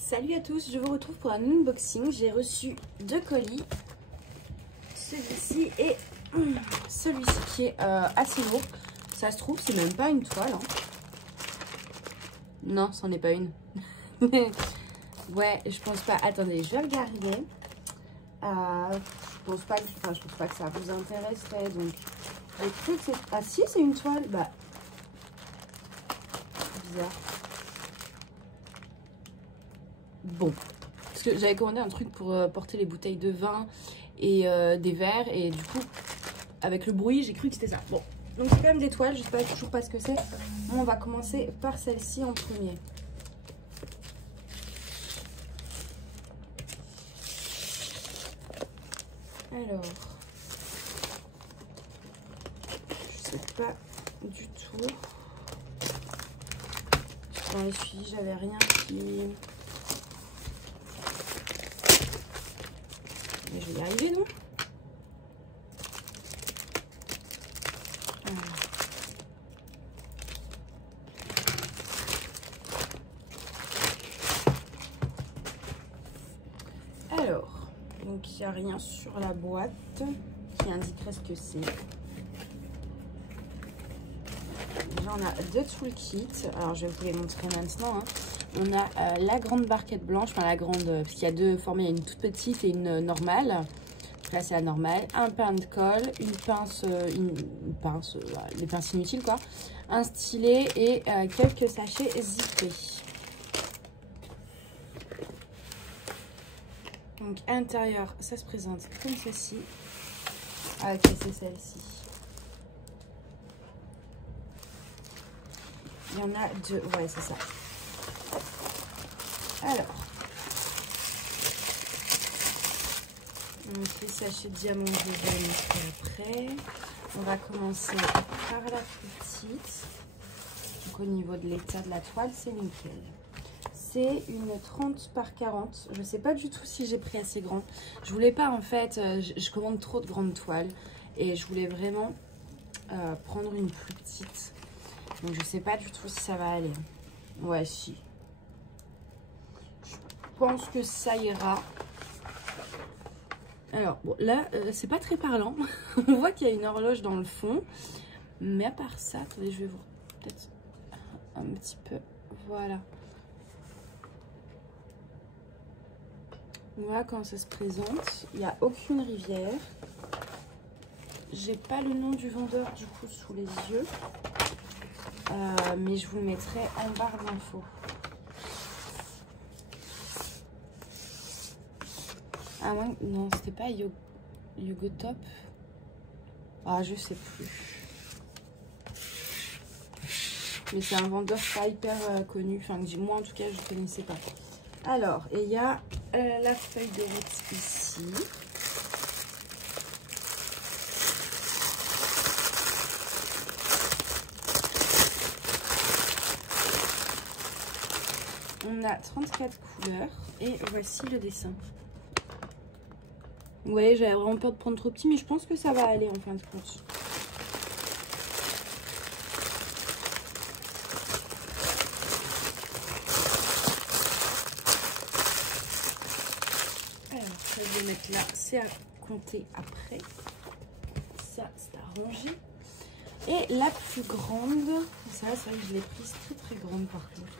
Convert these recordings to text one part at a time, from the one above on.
Salut à tous, je vous retrouve pour un unboxing. J'ai reçu 2 colis, celui-ci et celui-ci qui est assez lourd. Ça se trouve, c'est même pas une toile. Hein. Non, c'en est pas une. Ouais, je pense pas. Attendez, je vais regarder. Je pense pas que ça vous intéresserait. Donc, j'ai cru que c'est... Ah si, c'est une toile. Bah, bizarre. Bon, parce que j'avais commandé un truc pour porter les bouteilles de vin et des verres. Et du coup, avec le bruit, j'ai cru que c'était ça. Bon, donc c'est quand même des toiles. Je sais toujours pas ce que c'est. On va commencer par celle-ci en premier. Alors, je sais pas du tout. Dans les suivis, j'avais rien qui... Mais je vais y arriver, non? Alors, donc il n'y a rien sur la boîte qui indiquerait ce que c'est. Déjà, on a 2 toolkits. Alors, je vais vous les montrer maintenant. Hein. On a la grande barquette blanche, enfin la grande, parce qu'il y a 2 formats, il y a une toute petite et une normale. Donc là, c'est la normale. Un pain de colle, une pince, les pinces inutiles quoi. Un stylet et quelques sachets zippés. Donc à l'intérieur, ça se présente comme ceci. Ah ok, c'est celle-ci. Il y en a 2, ouais c'est ça. Alors, donc les sachets de diamants, je vais les mettre après. On va commencer par la plus petite. Donc au niveau de l'état de la toile, c'est nickel. C'est une 30 par 40. Je ne sais pas du tout si j'ai pris assez grand. Je voulais pas en fait, je commande trop de grandes toiles. Et je voulais vraiment prendre une plus petite. Donc je sais pas du tout si ça va aller. Ouais, si. Je pense que ça ira. Alors, bon, là, c'est pas très parlant. On voit qu'il y a une horloge dans le fond. Mais à part ça, attendez, je vais vous peut-être un petit peu. Voilà. Voilà comment ça se présente. Il n'y a aucune rivière. J'ai pas le nom du vendeur du coup sous les yeux. Mais je vous le mettrai en barre d'infos. Ah ouais, non, c'était pas Yogotop. Ah, je sais plus. Mais c'est un vendeur pas hyper connu. Enfin, moi en tout cas, je ne connaissais pas. Alors, et il y a la feuille de route ici. On a 34 couleurs et voici le dessin. Vous voyez, j'avais vraiment peur de prendre trop petit, mais je pense que ça va aller en fin de compte. Alors, ça je vais mettre là, c'est à compter après. Ça, c'est à ranger. Et la plus grande, c'est vrai que je l'ai prise très grande par contre.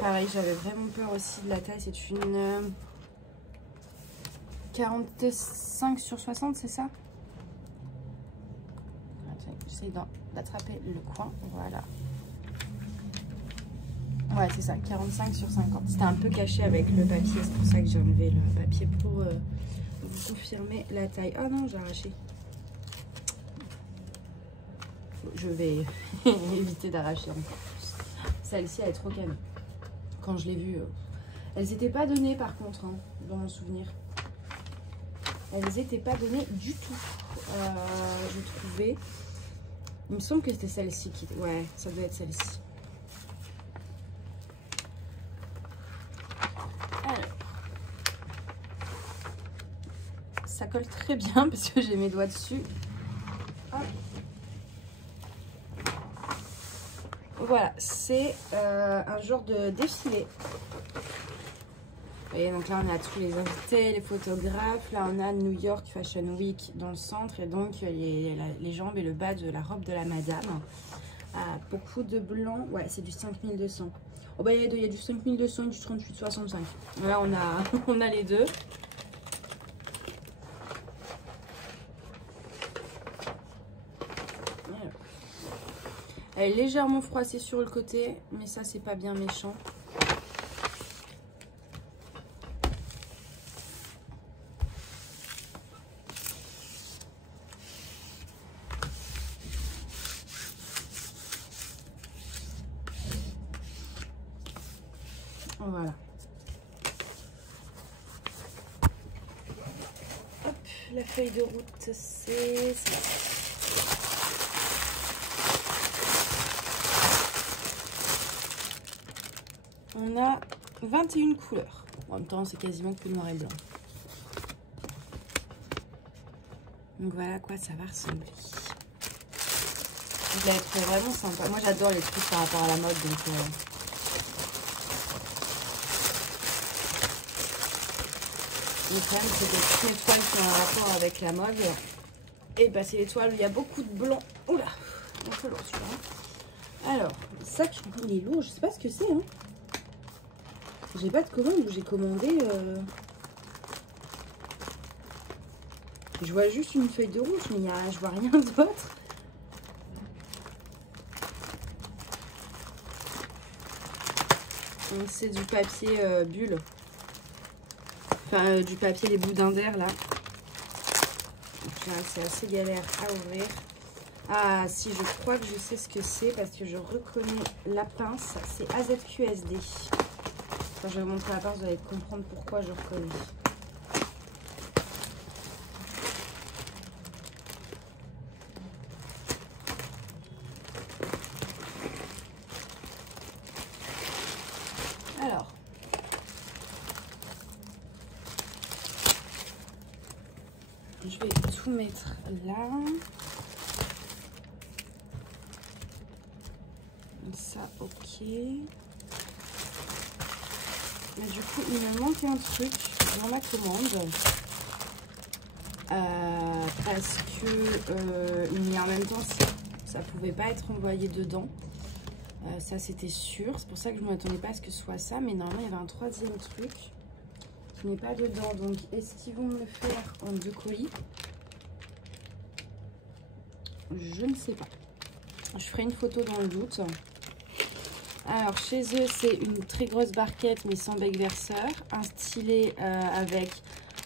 Pareil, j'avais vraiment peur aussi de la taille. C'est une 45 sur 60, c'est ça? J'essaie d'attraper le coin. Voilà. Ouais, c'est ça, 45 sur 50. C'était un peu caché avec le papier. C'est pour ça que j'ai enlevé le papier pour vous confirmer la taille. Oh non, j'ai arraché. Je vais éviter d'arracher encore plus. Celle-ci, elle est trop calme. Quand je l'ai vue, elles n'étaient pas données par contre, hein, dans mon souvenir. Elles n'étaient pas données du tout. Je trouvais. Il me semble que c'était celle-ci qui... Ouais, ça doit être celle-ci. Alors. Ça colle très bien parce que j'ai mes doigts dessus. Hop. Voilà, c'est un genre de défilé. Et donc là, on a tous les invités, les photographes. Là, on a New York Fashion Week dans le centre. Et donc, les jambes et le bas de la robe de la madame. Beaucoup de blanc. Ouais, c'est du 5200. Oh, bah, il y a du 5200 et du 38,65. Là, on a les deux. Elle est légèrement froissée sur le côté, mais ça, c'est pas bien méchant. Voilà. Hop, la feuille de route, c'est ça. On a 21 couleurs. En même temps, c'est quasiment que noir et blanc. Donc voilà à quoi ça va ressembler. Je l'avais trouvé vraiment sympa. Moi, j'adore les trucs par rapport à la mode. Donc, le problème, c'est que toutes les toiles qui ont un rapport avec la mode, et bah, c'est les toiles où il y a beaucoup de blanc. Oula, un peu lourd celui-là. Alors, ça, il est lourd. Je sais pas ce que c'est. Hein. J'ai pas de commande où j'ai commandé. Je vois juste une feuille de rouge, mais je vois rien d'autre. C'est du papier bulle. Enfin, du papier, les boudins d'air là. C'est assez galère à ouvrir. Ah, si, je crois que je sais ce que c'est parce que je reconnais la pince. C'est AZQSD. Quand je vais vous montrer la pince, vous allez comprendre pourquoi je reconnais. Alors, je vais tout mettre là. Ça, ok. Mais du coup, il me manque un truc dans la commande. Parce que mais en même temps, ça pouvait pas être envoyé dedans. Ça, c'était sûr. C'est pour ça que je ne m'attendais pas à ce que ce soit ça. Mais normalement, il y avait un troisième truc qui n'est pas dedans. Donc, est-ce qu'ils vont me le faire en 2 colis? Je ne sais pas. Je ferai une photo dans le doute. Alors, chez eux, c'est une très grosse barquette, mais sans bec verseur. Un stylet avec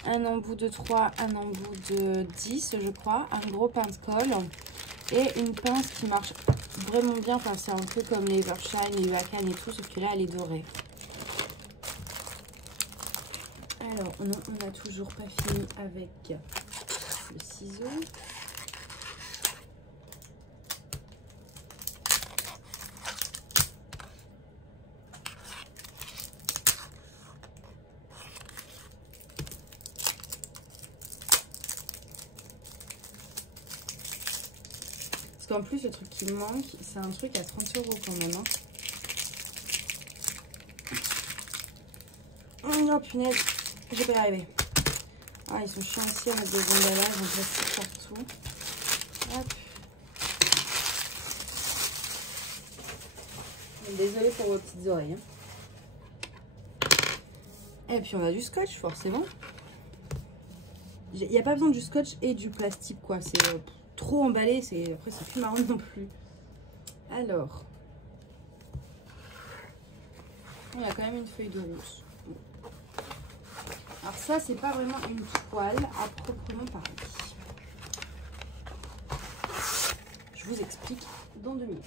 un embout de 3, un embout de 10, je crois. Un gros pince-colle. Et une pince qui marche vraiment bien. Enfin, c'est un peu comme les Evershine, les Huacan et tout, sauf que là, elle est dorée. Alors, non, on n'a toujours pas fini avec le ciseau. Parce qu'en plus, le truc qui me manque, c'est un truc à 30 € quand même. Hein. Oh punaise, j'ai pas y arrivé. Ah, ils sont chiants aussi à mettre des emballages en plastique partout. Hop. Désolée pour vos petites oreilles. Hein. Et puis on a du scotch, forcément. Il n'y a pas besoin du scotch et du plastique, quoi. C'est trop emballé. Après, c'est plus marrant non plus. Alors, il y a quand même une feuille de rousse. Alors ça, c'est pas vraiment une toile à proprement parler. Je vous explique dans 2 minutes.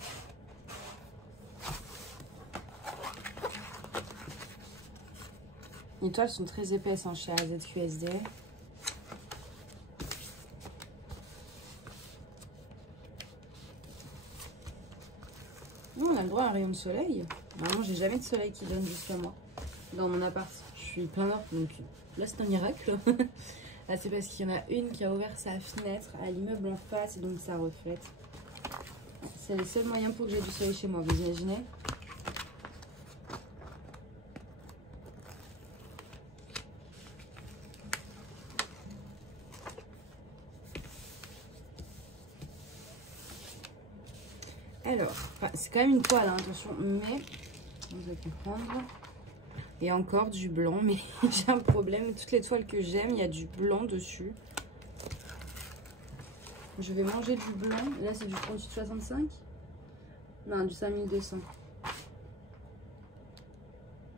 Les toiles sont très épaisses hein, chez AZQSD. On a le droit à un rayon de soleil. Normalement, j'ai jamais de soleil qui donne jusqu'à moi dans mon appart. Je suis plein nord, donc là, c'est un miracle. Là, c'est parce qu'il y en a une qui a ouvert sa fenêtre à l'immeuble en face et donc ça reflète. C'est le seul moyen pour que j'ai du soleil chez moi, vous imaginez? Alors, enfin, c'est quand même une toile, hein, attention, mais vous allez comprendre. Et encore du blanc, mais j'ai un problème. Toutes les toiles que j'aime, il y a du blanc dessus. Je vais manger du blanc. Là, c'est du 38,65. Non, du 5200.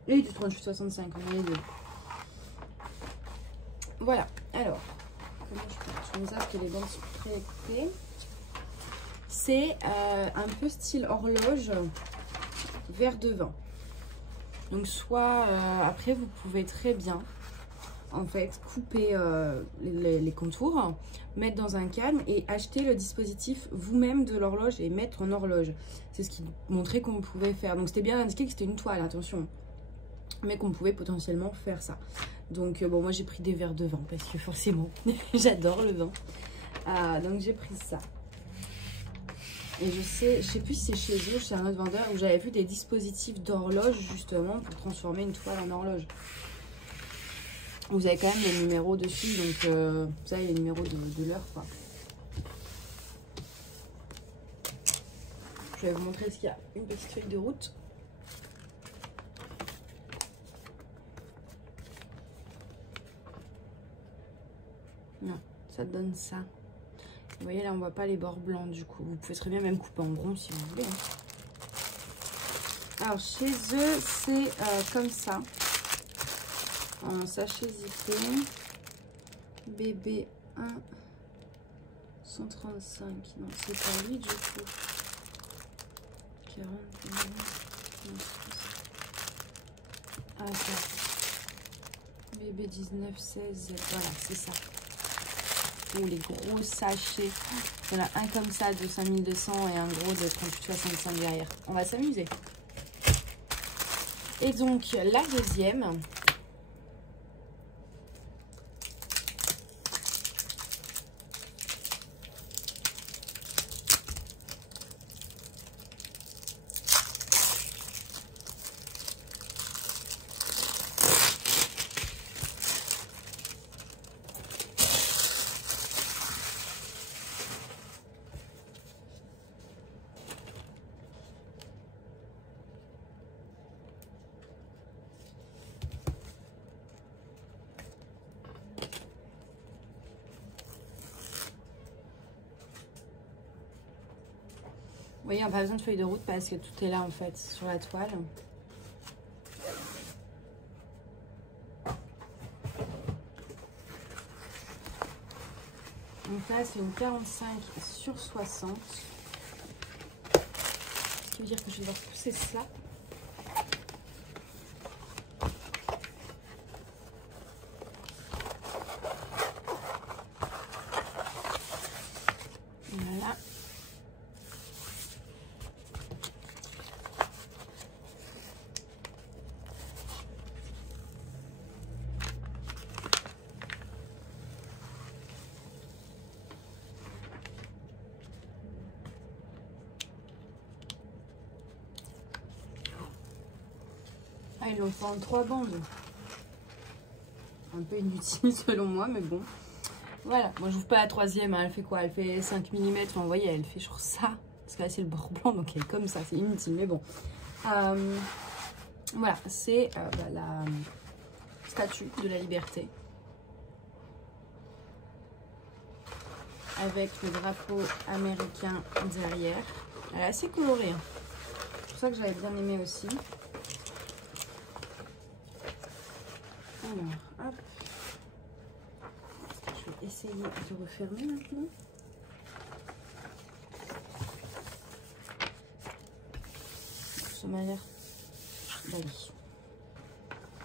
Et du 38,65, on a les deux. Voilà. Alors, comment je peux tourner ça parce que les bandes sont très coupées. C'est un peu style horloge, verre de vin. Donc soit, après, vous pouvez très bien, en fait, couper les contours, mettre dans un cadre et acheter le dispositif vous-même de l'horloge et mettre en horloge. C'est ce qui montrait qu'on pouvait faire. Donc c'était bien indiqué que c'était une toile, attention. Mais qu'on pouvait potentiellement faire ça. Donc bon, moi j'ai pris des verres de vin parce que forcément, j'adore le vin. Donc j'ai pris ça. Et je sais plus si c'est chez eux, chez un autre vendeur, où j'avais vu des dispositifs d'horloge justement pour transformer une toile en horloge. Vous avez quand même les numéros dessus, donc ça, les numéros de l'heure, quoi. Je vais vous montrer ce qu'il y a. Une petite feuille de route. Non, ça donne ça. Vous voyez, là, on voit pas les bords blancs, du coup. Vous pouvez très bien même couper en rond si vous voulez. Alors, chez eux, c'est comme ça. En sachet zippé. BB1 135. Non, c'est pas lui, du coup. 40. Ah, ça. BB 19 16. Voilà, c'est ça. Ou les gros sachets. Il y en a un comme ça de 5200 et un gros de 38,65 derrière. On va s'amuser. Et donc la deuxième. Vous voyez, on n'a pas besoin de feuille de route parce que tout est là en fait sur la toile. Donc là, c'est une 45 sur 60. Ce qui veut dire que je vais devoir pousser ça. Voilà. Ah, ils l'ont fait en 3 bandes. Un peu inutile selon moi, mais bon. Voilà, moi je n'ouvre pas la troisième, hein. Elle fait quoi? Elle fait 5 mm, enfin, vous voyez, elle fait genre ça. Parce que là c'est le bord blanc, donc elle est comme ça, c'est inutile, mais bon. Voilà, c'est la statue de la liberté. Avec le drapeau américain derrière. Elle est assez colorée, hein. C'est pour ça que j'avais bien aimé aussi. Alors, hop. Je vais essayer de refermer maintenant. Ça m'a l'air bali.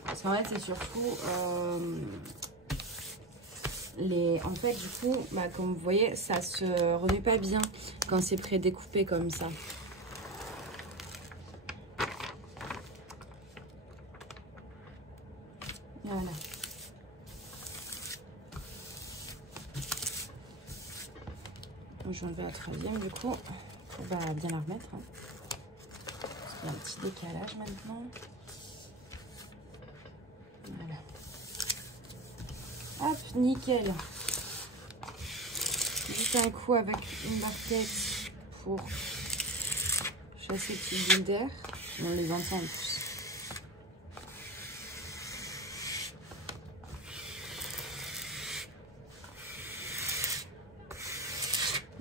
Parce qu'en fait, c'est surtout en fait, du coup, comme vous voyez, ça se remue pas bien quand c'est pré-découpé comme ça. Voilà. Je vais enlever la troisième du coup. On va bien la remettre. Hein. Il y a un petit décalage maintenant. Voilà. Hop, nickel. Juste un coup avec une barquette pour J'ai ces petits bulles d'air. On les entend en plus.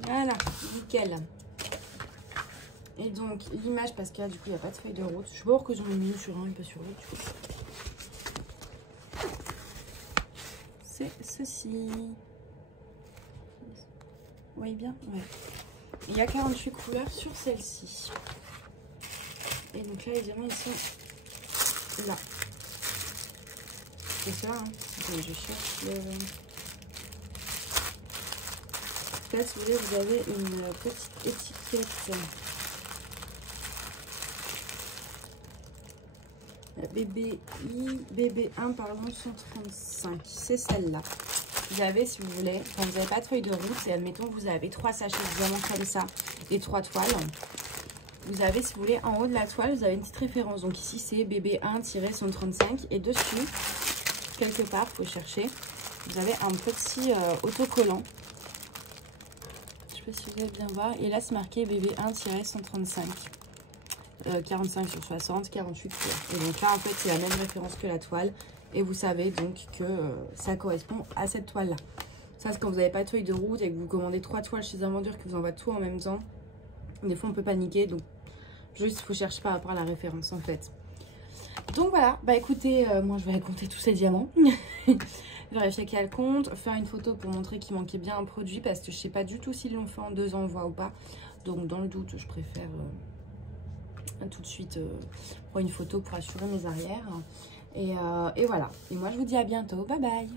Voilà, nickel. Et donc, l'image, parce que là, du coup, il n'y a pas de feuille de route. Je sais pas pourquoi j'en ai mis sur un et pas sur l'autre, du coup. C'est ceci. Vous voyez bien? Ouais. Il y a 48 couleurs sur celle-ci. Et donc là, évidemment, ils sont là. C'est ça, hein. Attendez, je cherche le... En fait, vous avez une petite étiquette. La BB1, pardon, 135. C'est celle-là. Vous avez, si vous voulez, quand vous n'avez pas de feuille de route, et admettons que vous avez 3 sachets vraiment comme ça et 3 toiles. Vous avez, si vous voulez, en haut de la toile, vous avez une petite référence. Donc ici, c'est BB1-135. Et dessus, quelque part, il faut chercher, vous avez un petit autocollant. Je ne sais pas si vous allez bien voir. Et là, c'est marqué BB1-135. 45 sur 60, 48 couleurs. Et donc là, en fait, c'est la même référence que la toile. Et vous savez donc que ça correspond à cette toile-là. Ça, c'est quand vous n'avez pas de feuille de route et que vous commandez 3 toiles chez un vendeur qui vous envoie tout en même temps. Des fois, on peut paniquer. Donc, juste, il faut chercher par rapport à la référence, en fait. Donc, voilà. Bah, écoutez, moi, je vais compter tous ces diamants. Vérifier qu'elle compte. Faire une photo pour montrer qu'il manquait bien un produit. Parce que je ne sais pas du tout s'ils l'ont fait en 2 envois ou pas. Donc, dans le doute, je préfère... tout de suite prendre une photo pour assurer mes arrières et voilà. Et moi je vous dis à bientôt, bye bye.